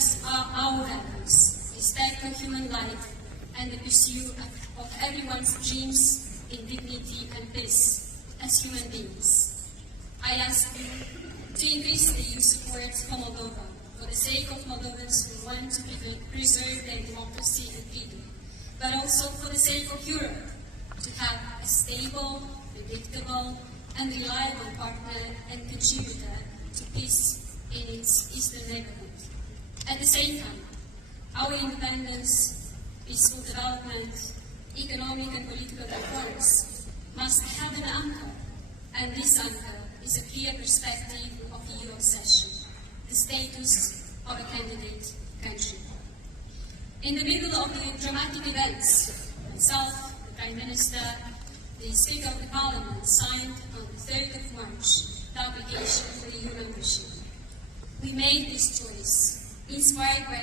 embodies our values, respect for human life, and the pursuit of everyone's dreams in dignity and peace as human beings. I ask you to increase the EU support for Moldova, for the sake of Moldovans who want to preserve their democracy and freedom, but also for the sake of Europe, to have a stable, predictable, and reliable partner and contributor to peace in its eastern neighborhood. At the same time, our independence, peaceful development, economic and political reforms must have an anchor, and this anchor is a clear perspective of EU accession, the status of a candidate country. In the middle of the dramatic events, myself, the Prime Minister, the Speaker of the Parliament signed on the 3rd of March the application for EU membership. We made this choice, inspired by